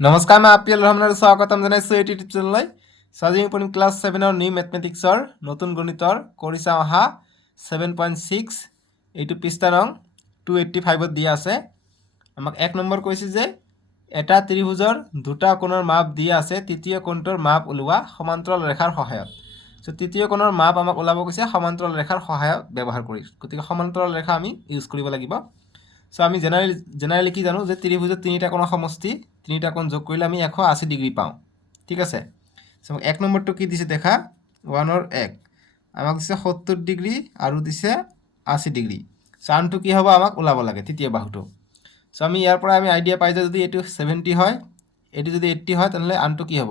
নমস্কাৰ, মই আপিল ৰহমানৰ স্বাগতম জনাইছোঁ এইটো ইউটিউব চেনেললৈ। আজি আমি পঢ়িম ক্লাছ 7ৰ নিউ মেথমেটিক্সৰ নতুন গণিতৰ কৰি চাওঁ আহা 7.6 এইটো পৃষ্ঠা নং 285ত দিয়া আছে। আমাক 1 নম্বৰ কৈছে যে এটা ত্ৰিভুজৰ দুটা কোণৰ মাপ দিয়া আছে, তৃতীয় কোণটোৰ মাপ ওলোৱা সমান্তৰাল ৰেখাৰ সহায়ত। তৃতীয় কোণৰ মাপ আমাক ওলাব কৈছে সমান্তৰাল ৰেখাৰ সহায়ত ব্যৱহাৰ কৰি, গতিকে সমান্তৰাল ৰেখা আমি ইউজ কৰিব লাগিব। আমি জেনাৰেলি কি জানো যে ত্ৰিভুজৰ তিনিটা কোণৰ সমষ্টি, তিনিটা কোণ যোগ কৰিলে আমি 180 ডিগ্ৰী পাওঁ, ঠিক আছে। আমাক 1 নম্বৰটো কি দিছে দেখা, 1ৰ 1 আমাক দিছে 70 ডিগ্ৰী আৰু দিছে 80 ডিগ্ৰী। আনটো কি হ'ব, আমাক ওলাব লাগে তৃতীয় বাহুটো। আমি ইয়াৰ পৰা আমি আইডিয়া পাই যাওঁ যদি এইটো 70 হয়, এইটো যদি 80 হয়, তেনেহ'লে আনটো কি হ'ব।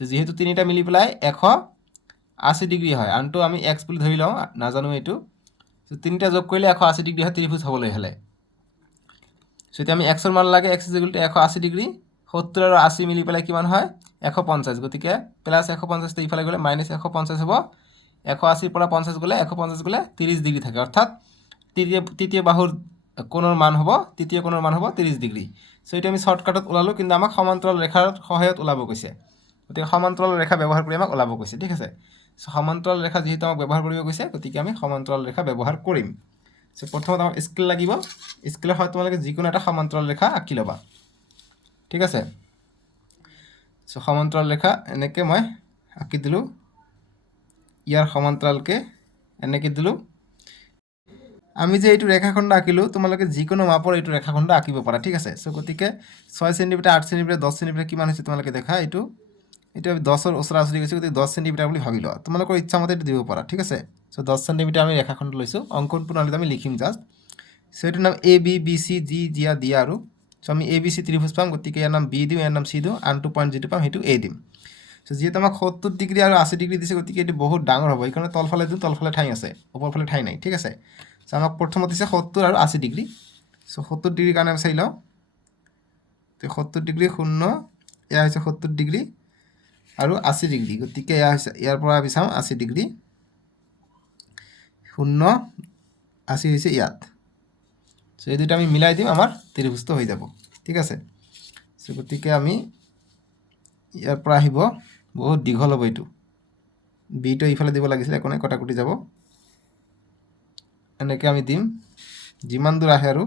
যিহেতু তিনিটা মিলি পেলাই 180 ডিগ্ৰী হয়, আনটো আমি এক্স বুলি ধৰি লওঁ, নাজানো এইটো। তিনিটা যোগ কৰিলে 180 ডিগ্ৰী হয় ত্ৰিভুজ হ'বলৈ হ'লে। এতিয়া আমি এক্সৰ মান লাগে, x is equal to 180 degree, 70 আৰু 80 মিলি পেলাই কিমান হয় 150, গতিকে প্লাছ 150টো ইফালে গ'লে মাইনাছ 150 হ'ব। 180ৰ পৰা 50 গ'লে 150 গ'লে 30 ডিগ্ৰী থাকে, অৰ্থাৎ তৃতীয় বাহুৰ কোণৰ মান হ'ব, তৃতীয় কোণৰ মান হ'ব 30 ডিগ্ৰী। এইটো আমি শ্বৰ্টকাটত ওলালোঁ, কিন্তু আমাক সমান্তৰাল ৰেখাৰ সহায়ত ওলাব কৈছে, গতিকে সমান্তৰাল ৰেখা ব্যৱহাৰ কৰি আমাক ওলাব কৈছে, ঠিক আছে। সমান্তৰাল ৰেখা যিহেতু আমাক ব্যৱহাৰ কৰিব কৈছে, গতিকে আমি সমান্তৰাল ৰেখা ব্যৱহাৰ কৰিম। প্ৰথমত আমাক স্কেল লাগিব, স্কেলৰ সহায়ত তোমালোকে যিকোনো এটা সমান্তৰাল ৰেখা আঁকি ল'বা, ঠিক আছে। সমান্তৰাল ৰেখা এনেকৈ মই আঁকি দিলোঁ, ইয়াৰ সমান্তৰালকৈ এনেকৈ দিলোঁ। আমি যে এইটো ৰেখাখণ্ড আঁকিলোঁ, তোমালোকে যিকোনো মাপৰ এইটো ৰেখাখণ্ড আঁকিব পাৰা, ঠিক আছে। গতিকে 6 চেণ্টিমিটাৰ, 8 চেণ্টিমিটাৰ, 10 চেণ্টিমিটাৰ কিমান হৈছে তোমালোকে দেখা, এইটো 10ৰ ওচৰা ওচৰি গৈছে, গতিকে 10 চেণ্টিমিটাৰ বুলি ভাবি লোৱা, তোমালোকৰ ইচ্ছামতে এইটো দিব পাৰা, ঠিক আছে। 10 চেণ্টিমিটাৰ আমি ৰেখাখণ্ড লৈছোঁ, অংকন প্ৰণালীত আমি লিখিম জাষ্ট। এইটোৰ নাম A B B C G দিয়া আৰু আমি এ বি চি ত্ৰিভুজ পাম, গতিকে ইয়াৰ নাম বি দিওঁ, ইয়াৰ নাম চি দিওঁ, আনটো পইণ্ট যিটো পাম সেইটো এ দিম। যিহেতু আমাক 70 ডিগ্ৰী আৰু 80 ডিগ্ৰী দিছে, গতিকে এইটো বহুত ডাঙৰ হ'ব, সেইকাৰণে তলফালে দিওঁ, তলফালে ঠাই আছে, ওপৰফালে ঠাই নাই, ঠিক আছে। আমাক প্ৰথমত দিছে 70 আৰু 80 ডিগ্ৰী। 70 ডিগ্ৰীৰ কাৰণে আমি চাই লওঁ, 70 ডিগ্ৰী 0, এয়া হৈছে 70 ডিগ্ৰী আৰু 80 ডিগ্ৰী, গতিকে এয়া হৈছে, ইয়াৰ পৰা আমি চাওঁ 80 ডিগ্ৰী, 0, 80 হৈছে ইয়াত। এই দুটা আমি মিলাই দিম, আমাৰ ত্ৰিভুজটো হৈ যাব, ঠিক আছে। গতিকে আমি ইয়াৰ পৰা আহিব, বহুত দীঘল হ'ব এইটো, বিটো ইফালে দিব লাগিছিলে, একো নাই, কটাকটি যাব। এনেকৈ আমি দিম, যিমান দূৰ আহে আৰু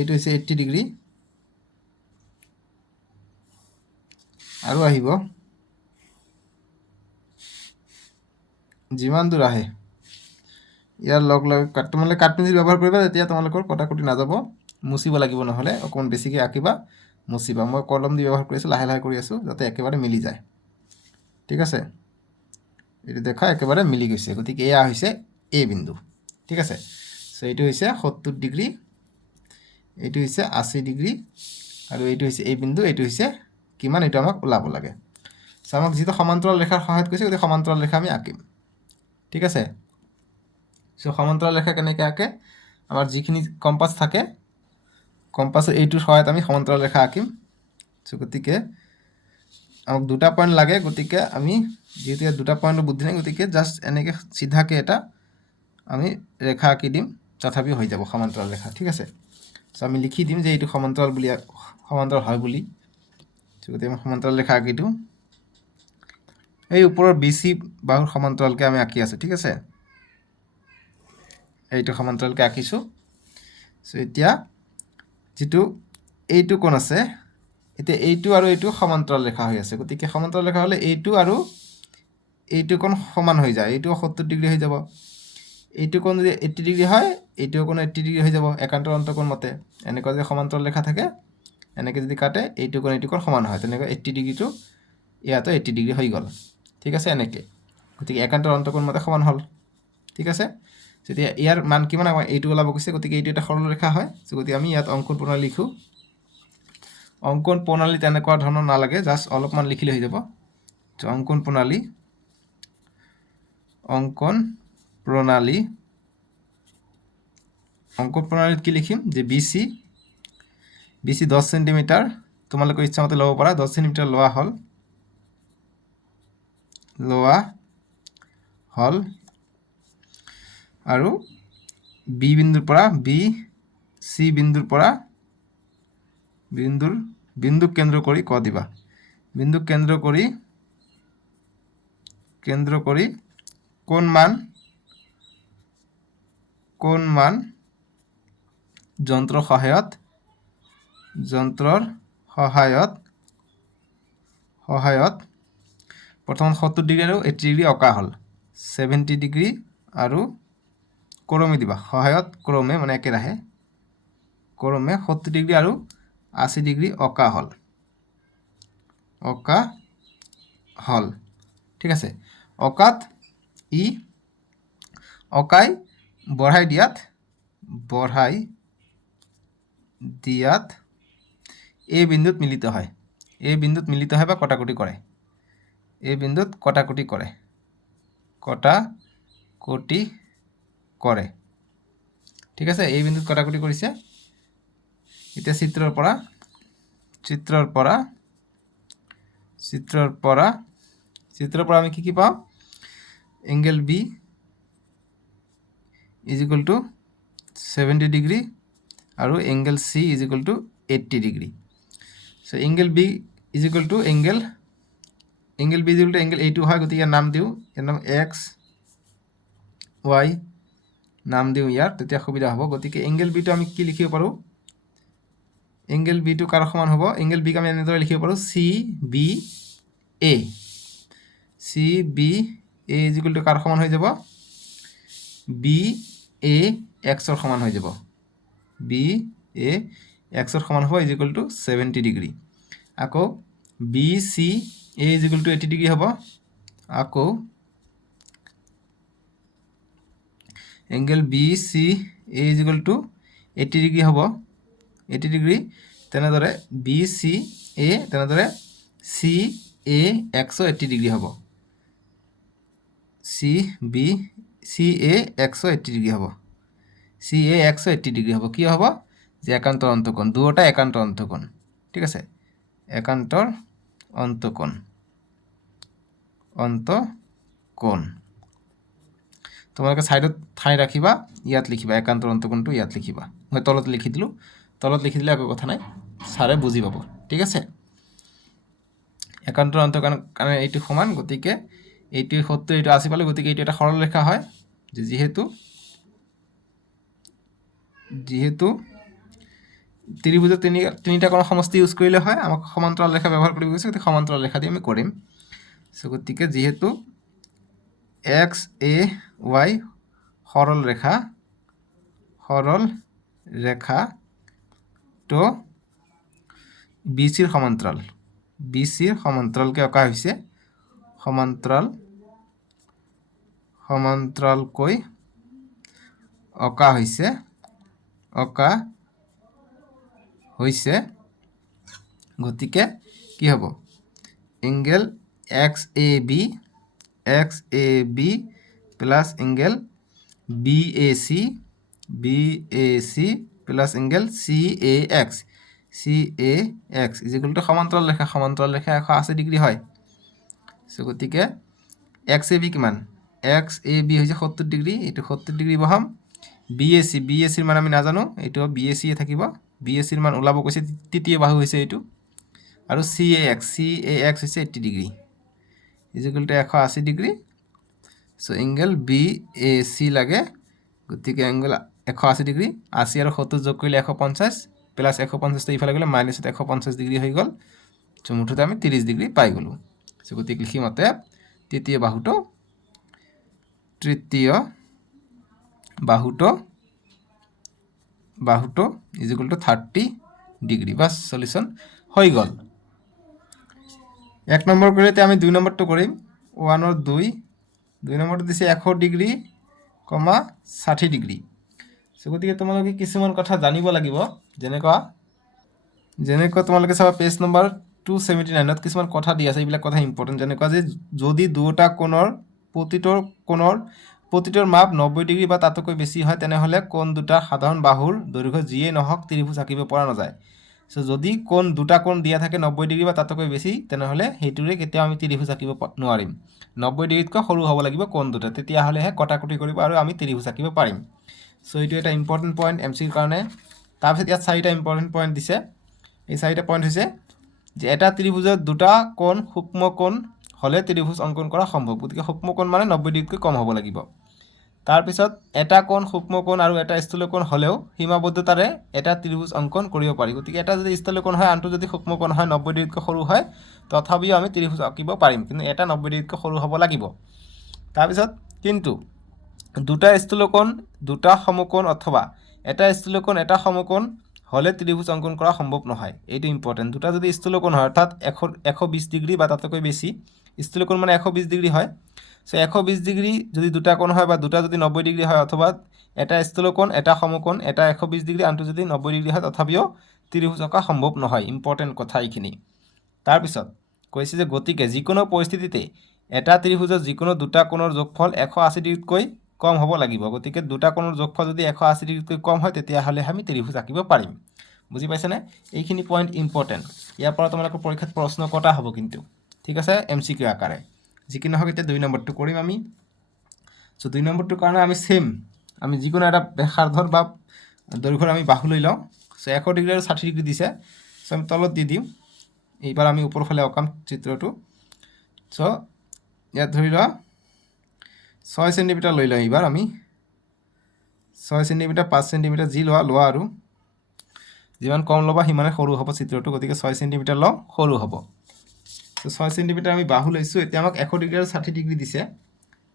এইটো হৈছে 80 ডিগ্ৰী, আৰু আহিব যিমান দূৰ আহে, ইয়াৰ লগ তোমালোকে কাঠ পেঞ্চিল ব্যৱহাৰ কৰিবা, তেতিয়া তোমালোকৰ কটাকটি নাযাব, মুচিব লাগিব, নহ'লে অকণমান বেছিকৈ আঁকিবা, মুচিবা। মই কলম দি ব্যৱহাৰ কৰি আছোঁ, লাহে লাহে কৰি আছোঁ, যাতে একেবাৰে মিলি যায়, ঠিক আছে। এইটো দেখা একেবাৰে মিলি গৈছে, গতিকে এয়া হৈছে এ বিন্দু, ঠিক আছে। এইটো হৈছে 70 ডিগ্ৰী, এইটো হৈছে 80 ডিগ্ৰী, আৰু এইটো হৈছে এই বিন্দু, এইটো হৈছে কিমান, এইটো আমাক ওলাব লাগে। আমাক যিটো সমান্তৰাল ৰেখাৰ সহায়ত কৈছে, গতিকে সমান্তৰাল ৰেখা আমি আঁকিম, ঠিক আছে। সমান্তৰাল ৰেখা কেনেকৈ আঁকে, আমাৰ যিখিনি কম্পাছ থাকে, কম্পাছৰ এইটোৰ সহায়ত আমি সমান্তৰাল ৰেখা আঁকিম। গতিকে আমাক দুটা পইণ্ট লাগে, গতিকে আমি যিহেতু ইয়াত দুটা পইণ্টৰ বুদ্ধি নাই, গতিকে জাষ্ট এনেকৈ চিধাকৈ এটা আমি ৰেখা আঁকি দিম, তথাপিও হৈ যাব সমান্তৰাল ৰেখা, ঠিক আছে। আমি লিখি দিম যে এইটো সমান্তৰাল বুলি, সমান্তৰাল হয় বুলি। গতিকে আমি সমান্তৰাল ৰেখা আঁকি দিওঁ, এই ওপৰৰ বি চি বাহুৰ সমান্তৰালকৈ আমি আঁকি আছোঁ, ঠিক আছে। এইটো সমান্তৰালকৈ আঁকিছোঁ। এতিয়া যিটো এইটো কোণ আছে, এতিয়া এইটো আৰু এইটো সমান্তৰাল ৰেখা হৈ আছে, গতিকে সমান্তৰাল ৰেখা হ'লে এইটো আৰু এইটো কোণ সমান হৈ যায়, এইটো 70 ডিগ্ৰী হৈ যাব। এইটো কোণ যদি 80 ডিগ্ৰী হয়, এইটো কোণ 80 ডিগ্ৰী হৈ যাব, একান্তৰ অন্তকোণ মতে। এনেকুৱা যদি সমান্তৰাল ৰেখা থাকে, এনেকৈ যদি কাটে, এইটো কোণ সমান হয়, তেনেকৈ 80 ডিগ্ৰীটো ইয়াতো 80 ডিগ্ৰী হৈ গ'ল, ঠিক আছে, এনেকৈ। গতিকে একান্তৰ অন্তকোণ মতে সমান হ'ল, ঠিক আছে। যেতিয়া ইয়াৰ মান কিমান, আমাৰ এইটো ওলাব কৈছে, গতিকে এইটো এটা সৰল ৰেখা হয়। গতিকে আমি ইয়াত অংকন প্ৰণালী লিখোঁ। অংকন প্ৰণালী তেনেকুৱা ধৰণৰ নালাগে, জাষ্ট অলপমান লিখিলে হৈ যাব। অংকন প্ৰণালী, অংকন প্ৰণালীত কি লিখিম, যে বি চি 10 চেণ্টিমিটাৰ, তোমালোকৰ ইচ্ছামতে ল'ব পাৰা, 10 চেণ্টিমিটাৰ লোৱা হ'ল, আৰু বি বিন্দুৰ পৰা, বি চি বিন্দুৰ পৰা, বিন্দুক কেন্দ্ৰ কৰি ক দিবা বিন্দুক কেন্দ্ৰ কৰি কোন মান যন্ত্ৰৰ সহায়ত প্ৰথম 70 ডিগ্ৰী আৰু 80 ডিগ্ৰী অঁকা হ'ল 70 ডিগ্ৰী আৰু ক্ৰমে দিবা সহায়ত ক্ৰমে মানে একেৰাহে ক্ৰমে 70 ডিগ্ৰী আৰু 80 ডিগ্ৰী অঁকা হ'ল ঠিক আছে অঁকাই বঢ়াই দিয়াত এই বিন্দুত মিলিত হয় বা কটাকটি কৰে এই বিন্দুত কটাকটি কৰে ঠিক আছে এই বিন্দুত কটাকটি কৰিছে এতিয়া চিত্ৰৰ পৰা আমি কি পাওঁ angle B is equal to 70 degree আৰু angle C is equal to 80 degree so angle B is equal to angle B is equal to angle এইটো হয় গতিকে নাম দিওঁ ইয়াৰ নাম এক্স ৱাই নাম দিওঁ ইয়াৰ তেতিয়া সুবিধা হ'ব গতিকে এংগেল বিটো আমি কি লিখিব পাৰোঁ এংগেল বিটো কাৰ সমান হ'ব এংগেল বিক আমি এনেদৰে লিখিব পাৰোঁ C B A is equal to কাৰ সমান হৈ যাব বি এ এক্সৰ সমান হৈ যাব বি এ এক্সৰ সমান হ'ব ইজ ইকুৱেল টু 70 ডিগ্ৰী আকৌ B C A is equal to 80 degree হ'ব আকৌ angle B C A is equal to 80 degree হ'ব 80 ডিগ্ৰী তেনেদৰে বি চি এ তেনেদৰে চি এ এক্সো 80 ডিগ্ৰী হ'ব চি এ এক্সো 80 ডিগ্ৰী হ'ব চি এ এক্সো 80 ডিগ্ৰী হ'ব কি হ'ব যে একান্তৰ অন্তকোণ দুয়োটা একান্তৰ অন্তকোণ ঠিক আছে একান্তৰ অন্তকোণ তোমালোকে সাইডত ঠাই ৰাখিবা ইয়াত লিখিবা একান্তৰ অন্তকোণটো ইয়াত লিখিবা মই তলত লিখি দিলোঁ তলত লিখি দিলে একো কথা নাই ছাৰে বুজি পাব ঠিক আছে একান্তৰ অন্তকোণ কাৰণে এইটো সমান গতিকে এইটো 70 এইটো 80 পালে গতিকে এইটো এটা সৰল ৰেখা হয় যেহেতু ত্ৰিভুজৰ তিনিটা কোণৰ সমষ্টি ইউজ কৰিলে হয় আমাক সমান্তৰাল ৰেখা ব্যৱহাৰ কৰিব গৈছে গতিকে সমান্তৰাল ৰেখা দি আমি কৰিম সো গতিকে যেহেতু এক্স এ ৱাই সৰল ৰেখা তো বি চিৰ সমান্তৰালকৈ অঁকা হৈছে সমান্তৰালকৈ অঁকা হৈছে গতিকে কি হ'ব angle X A B plus angle B A C plus angle C A X is equal to সমান্তৰাল ৰেখা 180 ডিগ্ৰী হয় সো গতিকে এক্স এ বি কিমান এক্স এ বি হৈছে 70 ডিগ্ৰী এইটো 70 ডিগ্ৰী বহাম বি এ চিৰ মান আমি নাজানো এইটো বি এ চিয়ে থাকিব বি এ চিৰ মান ওলাব কৈছে তৃতীয় বাহু হৈছে এইটো আৰু চি এ এক্স হৈছে 80 degree is equal to 180 degree so angle B A C লাগে গতিকে এংগেল 180 ডিগ্ৰী 80 আৰু 70 যোগ কৰিলে 150 প্লাছ 150 ইফালে গ'লে মাইনাছত 150 ডিগ্ৰী হৈ গ'ল সো মুঠতে আমি 30 ডিগ্ৰী পাই গ'লোঁ সো গতিকে লিখিমতে তৃতীয় বাহুটো is equal two 30 degree bus solution হৈ গ'ল 1 নম্বৰ কৰিলে আমি 2 নম্বৰটো কৰিম 1 और 2 নম্বৰটো দিছে 100 ডিগ্ৰী 60 ডিগ্ৰী সো গতিকে তোমালোকে কিছুমান কথা জানিব লাগিব যেনেকুৱা তোমালোকে চাবা পেজ নম্বৰ 279ত কিছুমান কথা দি আছে এইবিলাক কথা ইম্পৰ্টেণ্ট যেনেকুৱা যে যদি দুটা কোণৰ প্ৰতিটোৰ মাপ 90 ডিগ্ৰী বা তাতকৈ বেছি হয় তেনেহ'লে কোণ দুটা সাধাৰণ বাহুৰ দৈৰ্ঘ্য যিয়ে নহওক ত্ৰিভুজ আঁকিব পৰা নাযায় সো যদি দুটা কোণ দিয়া থাকে 90 ডিগ্ৰী বা তাতকৈ বেছি তেনেহ'লে সেইটোৰে কেতিয়াও আমি ত্ৰিভুজ আঁকিব নোৱাৰিম 90 ডিগ্ৰীতকৈ সৰু হ'ব লাগিব কোণ দুটা তেতিয়াহ'লেহে কটাকটি কৰিব আৰু আমি ত্ৰিভুজ আঁকিব পাৰিম সো এইটো এটা ইম্পৰ্টেণ্ট পইণ্ট এমচিৰ কাৰণে তাৰপিছত ইয়াত 4টা ইম্পৰ্টেণ্ট পইণ্ট দিছে এই 4টা পইণ্ট হৈছে যে এটা ত্ৰিভুজত দুটা কোণ সূক্ষ্ম কোণ হ'লে ত্ৰিভুজ অংকন কৰা সম্ভৱ গতিকে সূক্ষ্ম কোণ মানে 90 ডিগ্ৰীতকৈ কম হ'ব লাগিব তাৰপিছত এটা কোণ সূক্ষ্ম কোণ আৰু এটা স্থূল কোণ হ'লেও সীমাবদ্ধতাৰে এটা ত্ৰিভুজ অংকন কৰিব পাৰি গতিকে এটা যদি স্থূল কোণ হয় আনটো যদি সূক্ষ্ম কোণ হয় 90 ডিগ্ৰীতকৈ সৰু হয় তথাপিও আমি ত্ৰিভুজ আঁকিব পাৰিম কিন্তু এটা 90 ডিগ্ৰীতকৈ সৰু হ'ব লাগিব তাৰপিছত কিন্তু দুটা স্থূল কোণ দুটা সমকোণ অথবা এটা স্থূল কোণ এটা সমকোণ হলে ত্রিভুজ অঙ্কন করা সম্ভব নহয় এইটো ইম্পর্টেন্ট দুটা যদি স্থূলকোণ হয় অর্থাৎ 120 ডিগ্রি বা তাতকৈ বেশি স্থূলকোণ মানে 120 ডিগ্রি হয় সো 120 ডিগ্রি যদি দুটা কোণ হয় বা দুটা যদি 90 ডিগ্রি হয় অথবা এটা স্থূলকোণ এটা সমকোণ এটা 120 ডিগ্রি আনটো যদি 90 ডিগ্রি হয় তথাপিও ত্রিভুজ অঁকা সম্ভৱ নহয় ইম্পৰ্টেন্ট কথা এইখিনি তাৰপিছত কৈছে যে গতিকে যিকোনো পৰিস্থিতিতে এটা ত্ৰিভুজৰ যিকোনো দুটা কোণৰ যোগফল 180 ডিগ্ৰীতকৈ কম হ'ব লাগিব গতিকে দুটা কোণৰ যোগফল যদি 180 ডিগ্ৰীতকৈ কম হয় তেতিয়াহ'লে আমি ত্ৰিভুজ আঁকিব পাৰিম বুজি পাইছেনে এইখিনি পইণ্ট ইম্পৰ্টেণ্ট ইয়াৰ পৰা তোমালোকৰ পৰীক্ষাত প্ৰশ্ন কটা হ'ব কিন্তু ঠিক আছে এমচিকিউ আকাৰে যি কি নহওক এতিয়া 2 নম্বৰটো কৰিম আমি সো 2 নম্বৰটোৰ কাৰণে আমি সেম আমি যিকোনো এটা ব্যাসাৰ্ধৰ বা দৈৰ্ঘ্যৰ আমি বাহু লৈ লওঁ সো 100 ডিগ্ৰী আৰু 60 ডিগ্ৰী দিছে সো আমি তলত দি দিম এইবাৰ আমি ওপৰ ফালে অকাম চিত্ৰটো সো ইয়াত ধৰি লোৱা 6 সেন্টিমিটাৰ লৈ লওঁ এইবাৰ আমি 6 সেন্টিমিটাৰ 5 সেন্টিমিটাৰ যি লোৱা আৰু যিমান কম ল'বা সিমানে সৰু হ'ব চিত্ৰটো গতিকে 6 সেন্টিমিটাৰ লওঁ সৰু হ'ব সো 6 সেন্টিমিটাৰ আমি বাহু লৈছো এতিয়া আমাক 100 ডিগ্ৰী আৰু 60 ডিগ্ৰী দিছে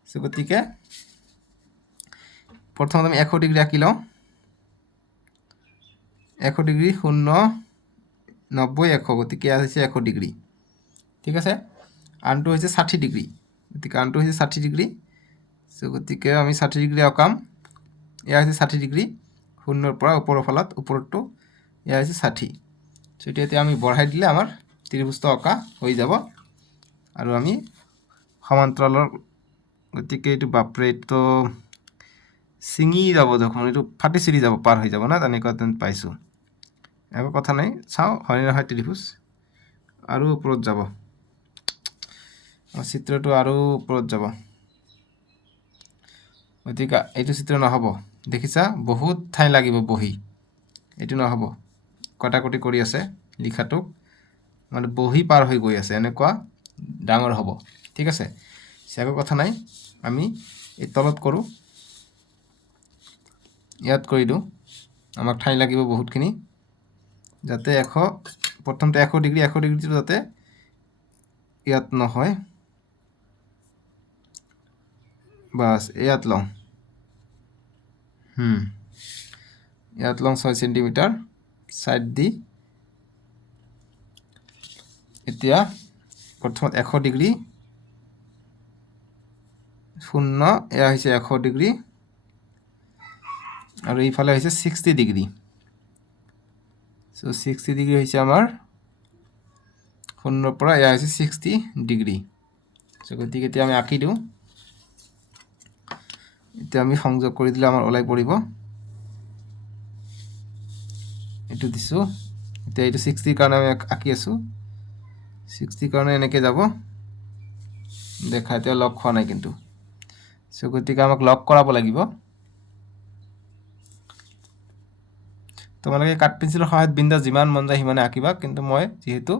সো গতিকে প্ৰথমতে আমি 100 ডিগ্ৰী আঁকি লওঁ 100 ডিগ্ৰী 0 90 100 গতিকে ইয়াত হৈছে 100 ডিগ্ৰী ঠিক আছে আনটো হৈছে 60 ডিগ্ৰী গতিকে আনটো হৈছে 60 ডিগ্ৰী সো গতিকে আমি 60 ডিগ্ৰী অকাম এয়া হৈছে 60 ডিগ্ৰী 0 পৰা ওপৰৰ ফালত ওপৰটো এয়া হৈছে 60 সো এতিয়া আমি বঢ়াই দিলে আমাৰ ত্ৰিভুজটো অকা হৈ যাব আৰু আমি সমান্তৰালৰ গতিকে এইটো বাপৰে তো ছিঙি যাব যখন এইটো ফাটি চিৰি যাব পাৰ হৈ যাব না তেনেকুৱা তেন পাইছোঁ একো কথা নাই চাওঁ হয় নহয় ত্ৰিভুজ আৰু ওপৰত যাব চিত্ৰটো আৰু ওপৰত যাব গতিকে এইটো চিত্ৰ নহ'ব দেখিছা বহুত ঠাই লাগিব বহি এইটো নহ'ব কটাকটি কৰি আছে লিখাটোক মানে বহি পাৰ হৈ গৈ আছে এনেকুৱা ডাঙৰ হ'ব ঠিক আছে একো কথা নাই আমি এই তলত কৰোঁ ইয়াত কৰি দিওঁ আমাক ঠাই লাগিব বহুতখিনি যাতে প্ৰথমতে 100 ডিগ্ৰীটো যাতে ইয়াত নহয় বাস ইয়াত লওঁ ইয়াত লওঁ 6 সেন্টিমিটাৰ সাইড দি এতিয়া প্ৰথমত 100 ডিগ্ৰী 0 এয়া হৈছে 100 ডিগ্ৰী আৰু এইফালে হৈছে 60 ডিগ্ৰী সো 60 ডিগ্ৰী হৈছে আমাৰ 0 পৰা এয়া হৈছে 60 ডিগ্ৰী সো গতিকে এতিয়া আমি আঁকি দিওঁ এতিয়া আমি সংযোগ কৰি দিলে আমাৰ ওলাই পৰিব এইটো দিছো এতিয়া এইটো 60 কাৰণে আমি আঁকি আছো 60 কাৰণে এনেকৈ যাব দেখা এতিয়া লক খোৱা নাই কিন্তু সো গতিকে আমাক লক কৰাব লাগিব তোমালোকে কাঠ পেন্সিলৰ সহায়ত বিন্দাস যিমান মন যায় সিমানে আঁকিবা কিন্তু মই যেহেতু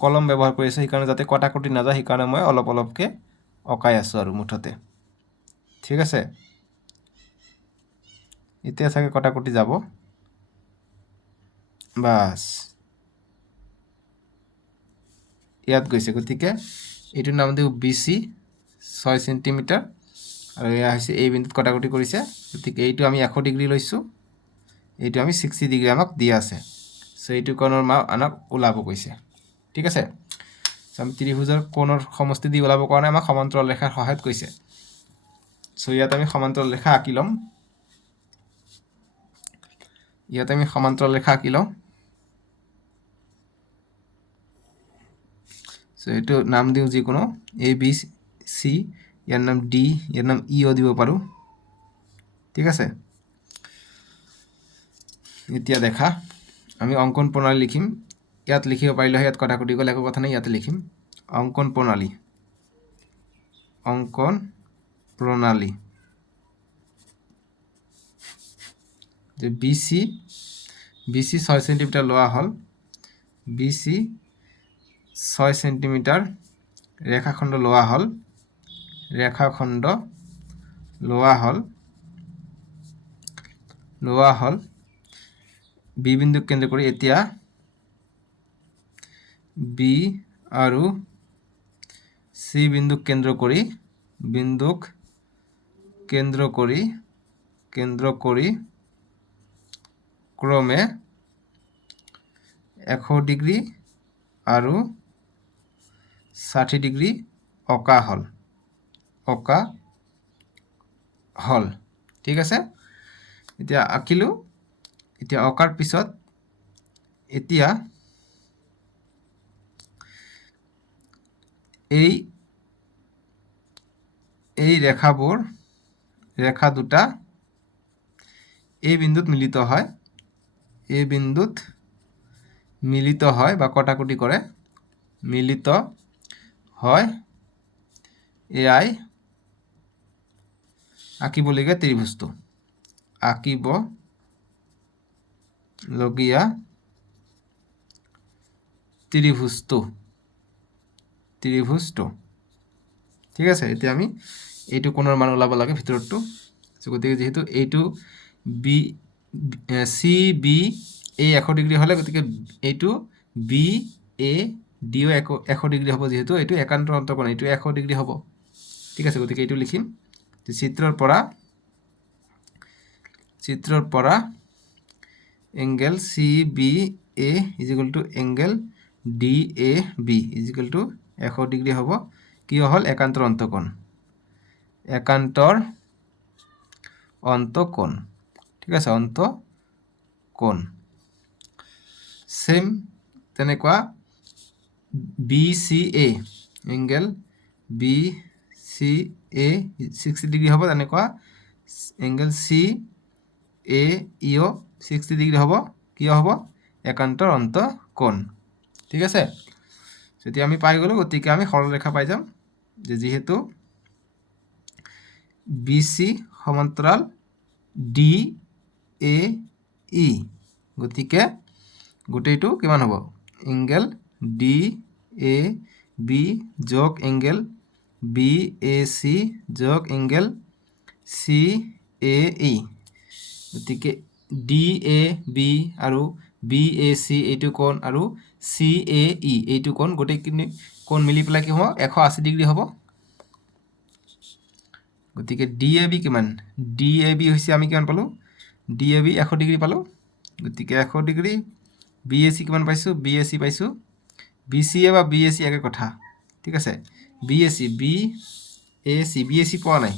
কলম ব্যৱহাৰ কৰি আছো সেইকাৰণে যাতে কটাকটি নাযায় সেইকাৰণে মই অলপ অলপকৈ অকাই আছো আৰু মুঠতে ঠিক আছে এতিয়া চাগে কটাকটি যাব বাস ইয়াত গৈছে গতিকে এইটো নাম দিও BC 6 সেন্টিমিটাৰ আৰু এয়া হৈছে এই বিন্দুত কটাকটি কৰিছে গতিকে এইটো আমি 100 ডিগ্ৰী লৈছো এইটো আমি 60 ডিগ্ৰী আমাক দিয়া আছে সো এইটো কোণৰ মান আমাক ওলাব কৈছে ঠিক আছে সো আমি ত্ৰিভুজৰ কোণৰ সমষ্টি দি ওলাব কাৰণে আমাক সমান্তৰাল ৰেখাৰ সহায়ত কৈছে সো ইয়াত আমি সমান্তৰাল ৰেখা আঁকি লম ইয়াত আমি সমান্তৰাল ৰেখা আঁকি লম সো এইটো নাম দিও যিকোনো ABC ইয়াৰ নাম D ইয়াৰ নাম E দিব পাৰো ঠিক আছে এতিয়া দেখা আমি অঙ্কন প্ৰণালী লিখিম ইয়াত লিখিব পাৰিলে ইয়াত কটাকটি গ'লে একো কথা নাই ইয়াতে লিখিম অঙ্কন প্ৰণালী যে BC 6 সেন্টিমিটাৰ লোৱা হ'ল BC 6 সেন্টিমিটাৰ ৰেখাখণ্ড লোৱা হ'ল বি বিন্দুক কেন্দ্ৰ কৰি এতিয়া বি আৰু সি বিন্দুক কেন্দ্ৰ কৰি ক্ৰমে 100 ডিগ্ৰী আৰু 60 ডিগ্ৰী অঁকা হ'ল ঠিক আছে এতিয়া আঁকিলো এতিয়া অঁকাৰ পিছত এতিয়া এই ৰেখা দুটা এই বিন্দুত মিলিত হয় বা কটাকটি কৰে মিলিত হয় এয়াই আঁকিবলগীয়া ত্ৰিভুজটো ঠিক আছে এতিয়া আমি এইটো কোণৰ মান ওলাব লাগে ভিতৰটো গতিকে যেহেতু এইটো বি সি বি এই 100 ডিগ্ৰী হলে গতিকে এইটো বি এ ডিও 100 ডিগ্ৰী হ'ব যেহেতু এইটো একান্ত অন্তকোণ এইটো 100 ডিগ্ৰী হ'ব ঠিক আছে গতিকে এইটো লিখিম চিত্ৰৰ পৰা angle C B A is equal to angle D A B is equal to 100 degree হ'ব কি হ'ল একান্তৰ অন্তকোণ ঠিক আছে অন্তকোণ সেম তেনেকুৱা B C A angle B C A 60 degree হ'ব তেনেকুৱা এংগেল চি এ ইও 60 ডিগ্ৰী হ'ব কিয় হ'ব একান্তৰ অন্তকোণ ঠিক আছে যদি আমি পাই গ'লো গতিকে আমি সৰলৰেখা পাই যাম যেহেতু বিসি সমান্তৰাল ডি এ ই গতিকে গোটেইটো কিমান হ'ব এংগেল ডি এ বি যোগ এংগেল বি এ চি যোগ এংগেল চি এ ই গতিকে ডি এ বি আৰু বি এ চি এইটো কোণ আৰু চি এ ই এইটো কোণ গোটেইখিনি কোণ মিলি পেলাই কি হ'ব 180 ডিগ্ৰী হ'ব গতিকে ডি এ বি কিমান ডি এ বি হৈছে আমি কিমান পালোঁ ডি এ বি 100 ডিগ্ৰী পালোঁ গতিকে 100 ডিগ্ৰী বি এ চি কিমান পাইছোঁ বি এ চি পাইছোঁ বি চি এ বা বি এ চি একে কথা ঠিক আছে বি এ চি পোৱা নাই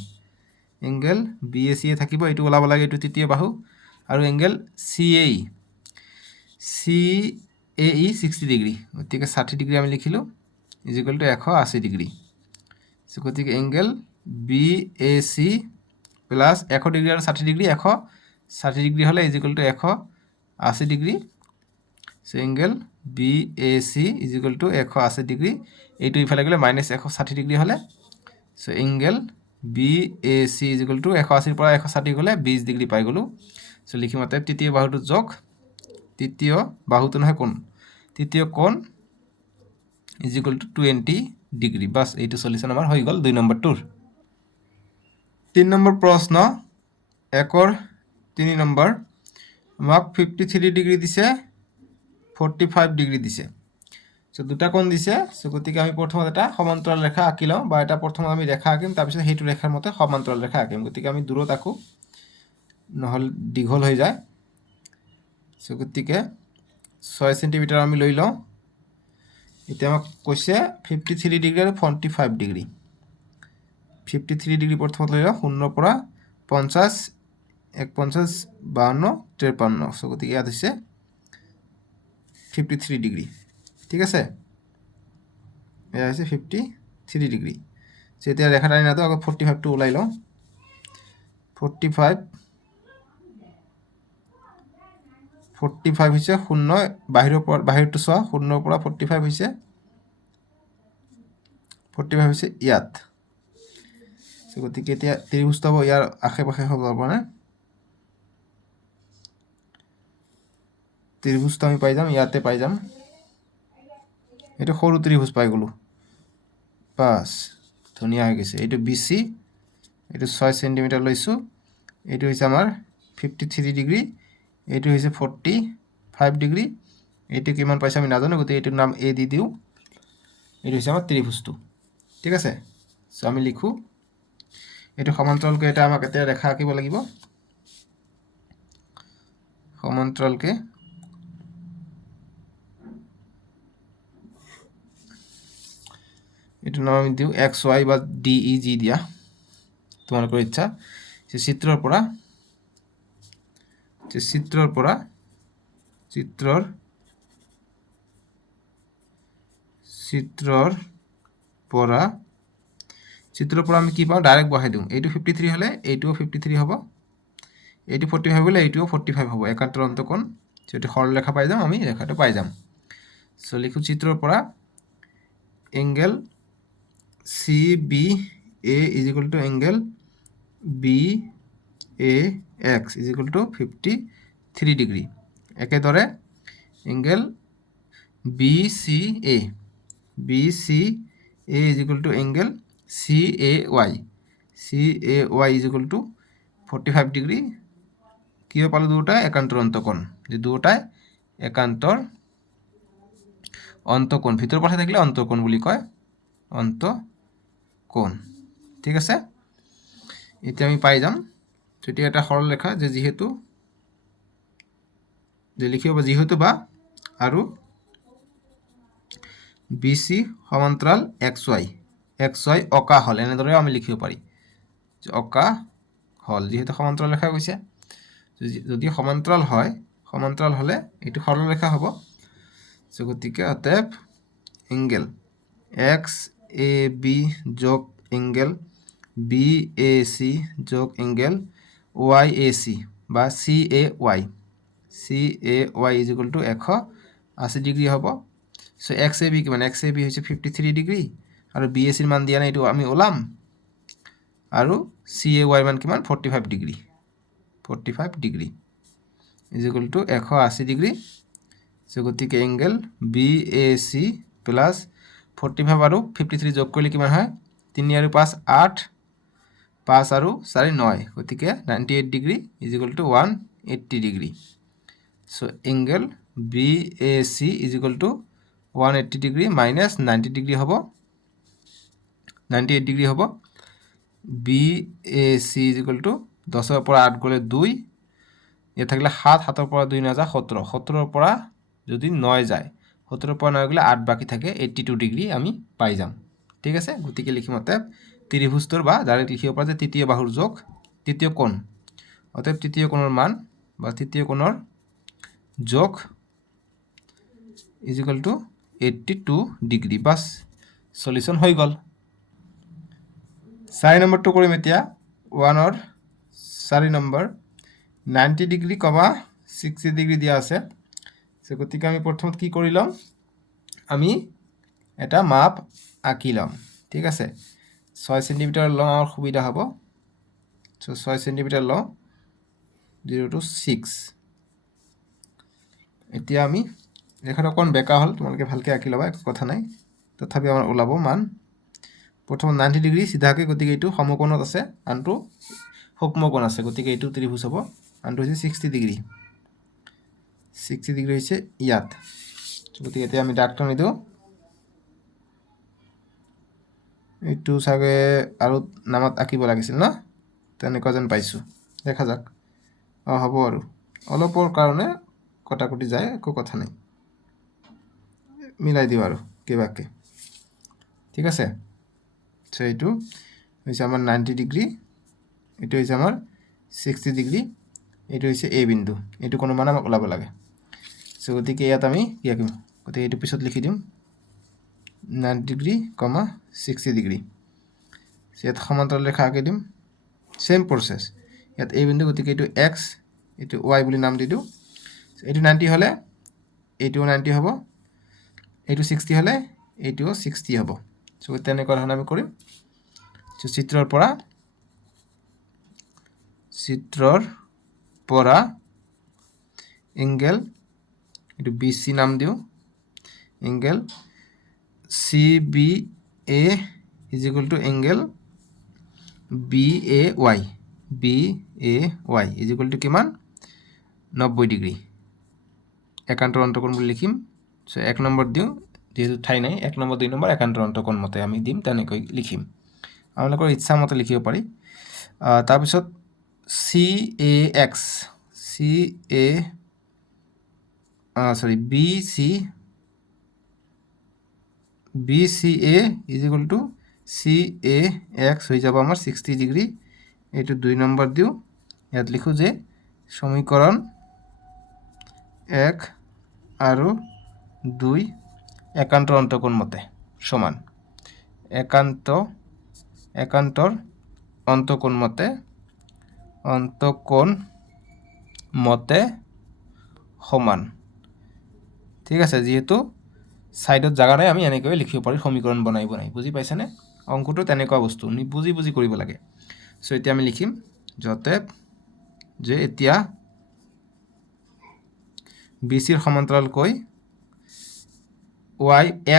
angle B A C A থাকিব এইটো ওলাব লাগে এইটো তৃতীয় বাহু আৰু angle C A E 60 degree গতিকে 60 ডিগ্ৰী আমি লিখিলোঁ ইজ ইকুৱেল টু 180 ডিগ্ৰী গতিকে angle B A C plus 100 degree আৰু 60 ডিগ্ৰী 160 ডিগ্ৰী হ'লে is equal to 180 degree angle B A C is equal to 180 degree এইটো ইফালে গ'লে মাইনাছ 160 ডিগ্ৰী হ'লে angle B A C is equal to 180 পৰা 160 গ'লে 20 degree পাই গ'লোঁ লিখিম অতএব তৃতীয় বাহুটো যোগ তৃতীয় বাহুটো নহয় কোণ তৃতীয় কোণ is equal two 20 degree bus এইটো সলিউশ্যন আমাৰ হৈ গ'ল 2 নম্বৰটোৰ 3 নম্বৰ প্ৰশ্ন 1 3 নম্বৰ আমাক 53 ডিগ্ৰী দিছে 45 ডিগ্ৰী দিছে দুটা কোণ দিছে গতিকে আমি প্ৰথমত এটা সমান্তৰাল ৰেখা আঁকি লওঁ বা এটা প্ৰথমত আমি ৰেখা আঁকিম তাৰপিছত সেইটো ৰেখাৰ মতে সমান্তৰাল ৰেখা আঁকিম গতিকে আমি দূৰত আঁকো নহ'লে দীঘল হৈ যায় গতিকে 6 সেন্টিমিটাৰ আমি লৈ লওঁ এতিয়া আমাক কৈছে 53 ডিগ্ৰী আৰু 45 ডিগ্ৰী 53 ডিগ্ৰী প্ৰথমত লৈ লওঁ 0 পৰা 50 51 52 53 গতিকে ইয়াত হৈছে 53 ডিগ্ৰী ঠিক আছে এয়া হৈছে 53 ডিগ্ৰী এতিয়া ৰেখা টানি নাটো আকৌ 45 টো ওলাই লওঁ 45 হৈছে 0 বাহিৰটো চোৱা 0 পৰা 45 হৈছে ইয়াত গতিকে এতিয়া ত্ৰিভুজটো হ'ব ইয়াৰ আশে পাশে হ'ব মানে ত্ৰিভুজটো আমি পাই যাম ইয়াতে পাই যাম এইটো সৰু ত্ৰিভুজ পাই গ'লোঁ বাছ ধুনীয়া হৈ গৈছে এইটো বি চি এইটো 6 সেণ্টিমিটাৰ লৈছোঁ এইটো হৈছে আমাৰ 53 ডিগ্ৰী এইটো হৈছে 45 ডিগ্ৰী এইটো কিমান পাইছে আমি নাজানো গতিকে এইটোৰ নাম এ দি দিওঁ এইটো হৈছে আমাৰ ত্ৰিভুজটো ঠিক আছে সো আমি লিখোঁ এইটো সমান্তৰালকৈ এটা আমাক এটা ৰেখা আঁকিব লাগিব সমান্তৰালকৈ এইটো নাম আমি দিওঁ এক্স ৱাই বা ডি ই জি দিয়া তোমালোকৰ ইচ্ছা যে চিত্ৰৰ পৰা আমি কি পাওঁ ডাইৰেক্ট বহাই দিওঁ এইটো 53 হ'লে এইটোও 53 হ'ব এইটো 45 হ'লে এইটোও 45 হ'ব একান্তৰ অন্তকোণ যেটো সৰলৰেখা পাই যাম আমি ৰেখাটো পাই যাম সো লিখো চিত্ৰৰ পৰা angle C B A is equal to angle B A X is equal to 53 degree একেদৰে angle B C A is equal to angle C A Y is equal to 45 degree কিয় পালো দুটাই একান্তৰ অন্তকোণ যে দুটাই একান্তৰ অন্তকোণ ভিতৰ পাশে থাকিলে অন্তকোণ বুলি কয় অন্তকোণ ঠিক আছে এতিয়া আমি পাই যাম সেটি এটা সৰল ৰেখা যে যেহেতু যে লিখিব যেহেতু বা আৰু BC সমান্তৰাল XY অকা হল এনেদৰে আমি লিখিব পাৰি যে অকা হল যেহেতু সমান্তৰাল ৰেখা কৈছে যদি সমান্তৰাল হলে এটো সৰল ৰেখা হ'ব সো গতিকে অতএব এংগেল XAB যোগ এংগেল BAC যোগ এংগেল YAC বা CAY is equal to 180 degree হ'ব সো XAB কি মানে XAB হৈছে 53 ডিগ্ৰী আৰু BAC ৰ মান দিয়া নাই এটো আমি ওলাম আৰু CAY মান কিমান 45 degree is equal to 180 degree so গতিকে এংগেল BAC প্লাস 45 আৰু 53 যোগ কৰিলে কিমান হয় 3 আৰু 5 8 5 আৰু 4 9 গতিকে 98 degree is equal to 180 degree so angle BAC is equal to 180 degree minus 90 degree হ'ব 98 ডিগ্ৰী হ'ব BAC ইজ ইকুয়াল টু 10 ৰ পৰা 8 গলে 2 এ থাকলে 7 7 ৰ পৰা 2 না যায় 17 17 ৰ পৰা যদি 9 যায় 17 ৰ পৰা 9 গলে 8 বাকি থাকে 82 ডিগ্ৰী আমি পাই যাম ঠিক আছে গতিকে লিখিম অতএব ত্ৰিভুজটোৰ বা ডাইৰেক্ট লিখিব পৰা যে তৃতীয় বাহুৰ যোগ তৃতীয় কোণ অতএব তৃতীয় কোণৰ মান বা তৃতীয় কোণৰ যোগ ইজ ইকুয়াল টু 82 ডিগ্ৰী বাস সলিউশন হৈ গল 4 নম্বৰটো কৰিম এতিয়া 1 ৰ 4 নম্বৰ 90 ডিগ্ৰী, 60 ডিগ্ৰী দিয়া আছে সো গতিকে আমি প্ৰথমত কি কৰি লম আমি এটা মাপ আঁকি লম ঠিক আছে 6 সেন্টিমিটাৰ লম আমাৰ সুবিধা হ'ব সো 6 সেন্টিমিটাৰ লম 0 to 6 এতিয়া আমি ৰেখাটো কোন বেকা হল তোমালোকে ভালকে আঁকি লবা একো কথা নাই তথাপি আমাৰ ওলাব মান প্ৰথম 90 ডিগ্ৰী সিধাকে গতিকে এইটো সমকোণত আছে আনটো সূক্ষ্মকোণ আছে গতিকে এইটো ত্ৰিভুজ হ'ব আনটো হৈছে 60 ডিগ্ৰী হৈছে ইয়াত গতিকে এতিয়া আমি ডাক্তৰ নিদিও এইটো সাগে আৰু নামত আঁকিব লাগিছিল না তেনেকুৱা যেন পাইছো দেখা যাক হ'ব আৰু অলপৰ কাৰণে কটাকটি যায় একো কথা নাই মিলাই দিও আৰু কিবাকে ঠিক আছে সো এইটো হৈছে আমাৰ 90 ডিগ্ৰী এইটো হৈছে আমাৰ 60 ডিগ্ৰী এইটো হৈছে এ বিন্দু এইটো কোনো মান আমাক ওলাব লাগে সো গতিকে ইয়াত আমি কি আঁকিম গতিকে এইটো পিছত লিখি দিম 90 ডিগ্ৰী, 60 ডিগ্ৰী ইয়াত সমান্তৰাল ৰেখা আঁকি দিম সেম প্ৰসেস ইয়াত এই বিন্দু গতিকে এইটো x এইটো y বুলি নাম দি দিও এইটো 90 হলে এইটো 90 হ'ব এইটো 60 হলে এইটোও 60 হ'ব সো তেনেকুৱা ধৰণে আমি কৰিম সো চিত্ৰৰ পৰা এংগেল এইটো BC নাম দিও angle CBA is equal to angle BAY is equal two কিমান 90 ডিগ্ৰী একান্তৰ অন্তকোণ বুলি লিখিম সো 1 নম্বৰ দিওঁ যেহেতু ঠাই নাই 1 নম্বৰ 2 নম্বৰ একান্তৰ অন্তকোণ মতে আমি দিম তেনেকৈ লিখিম আপোনালোকৰ ইচ্ছা মতে লিখিব পাৰি তাৰপিছত BCA is equal two CAX হৈ যাব আমাৰ 60 ডিগ্ৰী এইটো 2 নম্বৰ দিওঁ ইয়াত লিখো যে সমীকৰণ 1 আৰু 2 একান্তৰ অন্তকোণ মতে সমান একান্তৰ অন্তকোণ মতে সমান ঠিক আছে যেহেতু সাইডত জাগা নাই আমি এনেকৈ লিখিব পাৰি সমীকৰণ বনাই বুজি পাইছানে অংকটো তেনেকুৱা বস্তু নি বুজি কৰিব লাগে সো এতিয়া আমি লিখিম যতে যে এতিয়া BC ৰ সমান্তৰালকৈ